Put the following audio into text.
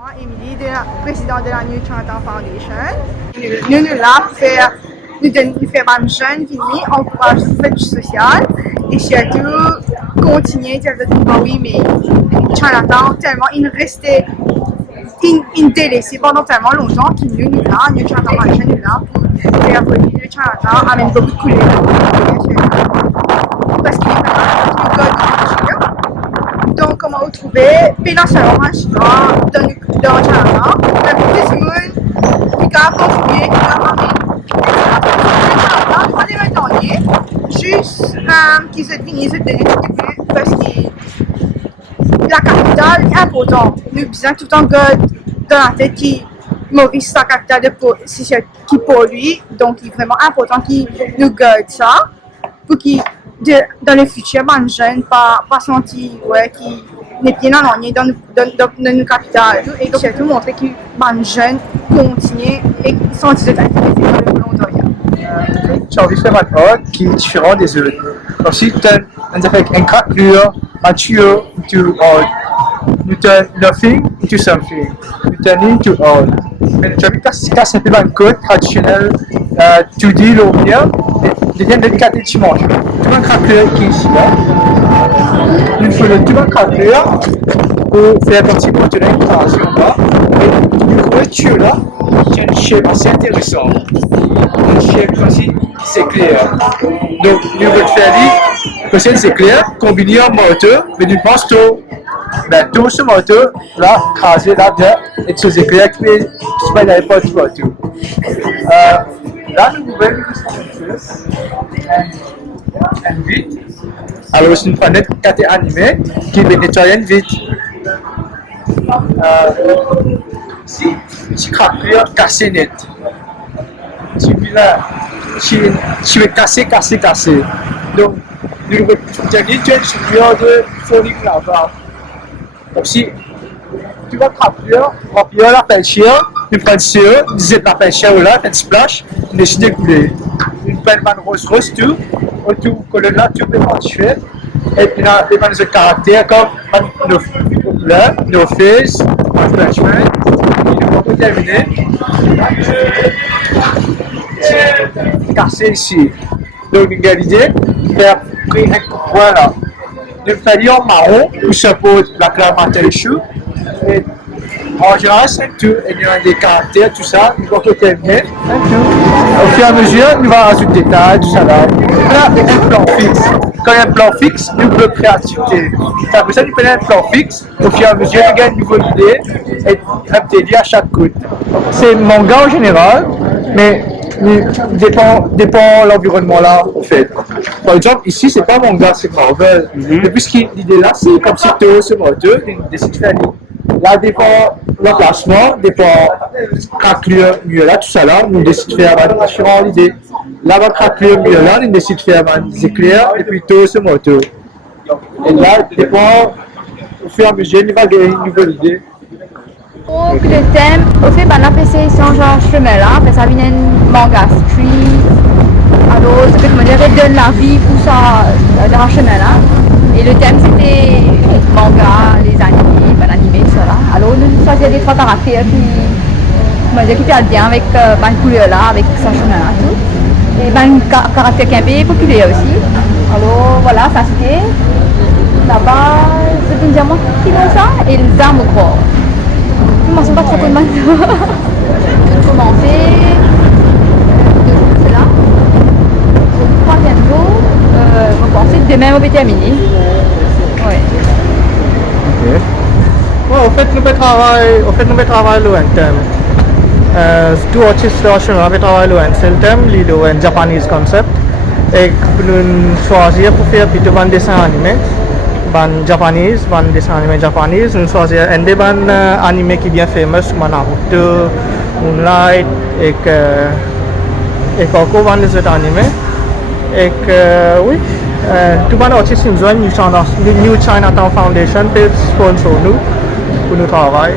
Moi, Émilie, présidente de la New Chinatown Foundation. Nous sommes là pour faire, nous faire un jeune qui encourage le fait du social et surtout continuer de dire oui, mais Chinatown, tellement il restait délaissé pendant tellement longtemps qu'il nous là, New Chinatown Foundation est là pour faire venir le Chinatown, amène beaucoup de couleurs parce qu'il est vraiment un code de culture. Donc, comment vous trouvez, puis non seulement un chinois dans le Chinatown, mais tout le monde qui a contribué, qui a amené le Chinatown, juste qu'ils se finissent de donner tout le monde parce que la capitale est importante. Nous besoin tout le temps dans la tête qui Maurice, la capitale qui pollue, donc il est vraiment important qu'il nous garde ça pour qu'il dans le futur, les jeunes pas sentir qui n'est bien éloigné dans nos capitales et surtout montrer que les jeunes continuent et sentir cette activité dans le volontariat. J'ai envie de faire un art qui est différent des autres. Ensuite, on a fait un craquelure, un tuyau, nous turn nothing into something, nous turn into all. Mais j'ai envie de casser un peu un code traditionnel, tu dis l'eau bien, et devient délicat et dimanche. Tout un craquelure qui est ici là. Il faut le tout un craquelure pour faire un petit peu de l'incarnation là. Et du coup, le tuyau là, c'est un schéma assez intéressant. Un schéma aussi, c'est clair. Donc, nous voulons faire c'est clair, combiné en moteur, mais nous pensons tout. Ben, tout ce moteur là, crasé là-dedans, et ces éclairs qui se mettent dans les portes du moteur. Là, nous pouvons une vitre. Alors, c'est une fenêtre qui a été animée, qui va nettoyer une vitre. Ici, petit craquelure cassé net. Tu veux casser. Donc, nous devons tenir une supérieure de folie lavable. Donc, si tu vas remplir la pêcheur, tu prends le CO, tu zètes la pêcheur là, tu fais un splash, tu décides de couler. Tu prends une rose tout, autour de là, tu peux faire. Et puis là, tu as des caractères comme nos couleurs, nos faces, nos flashbacks, et nous allons terminer. Casser ici. Donc, nous avons l'idée de faire un point là. Nous faisons en marron, où se pose la clamater chou. Et en général, c'est tout. Et il y a des caractères, tout ça. Nous allons terminer. Au fur et à mesure, nous allons rajouter des détails, tout ça là. Là, il y a un plan fixe. Quand il y a un plan fixe, nous voulons créativité. Ça veut dire que nous prenons un plan fixe. Au fur et à mesure, nous gagnons une nouvelle idée et un petit à chaque coup. C'est manga en général, mais dépend de l'environnement là en fait. Par exemple ici c'est pas manga, c'est Marvel. Et puisque l'idée là c'est comme si tu ce moteur, tu décides de faire là dépend l'emplacement, dépend craquelure mieux là, tout ça là, nous décidons de faire différentes idées. Là va craquelure mieux là, nous décidons de faire des éclairs et puis tout ce moteur. Et là dépend au fur et à mesure, il va gagner une nouvelle idée. Donc le thème, au fait, on a fait ce genre de chemin là, après ça vient un manga street, alors ça peut me dire donne la vie pour ça dans le chemin là. Et le thème c'était manga, les animés, tout ça là. Alors nous choisissons des trois caractères qui parlent bien avec ma couleur là, avec ce chemin là tout. Et un caractère qui est un peu populaire aussi. Alors voilà, ça c'était là-bas, c'est un diamant qui est ça, et les armes gros. Je ne pas trop de mal. Je commencer c'est là. Au troisième jour, je pensais demain au terminer. Oui. Ok. Ouais, au fait, nous travaillons loin thème. Tout artiste nous travaillons loin. C'est le thème, le Japanese concept. Et nous choisir pour faire plutôt un dessin animé. Ban dessin animé japonais, nous choisissons un des animés qui est bien fameux, Naruto, Moonlight, et encore des autres animés. Et oui, tout le monde artiste nous a New Chinatown Foundation pour sponsor nous, pour nous travailler.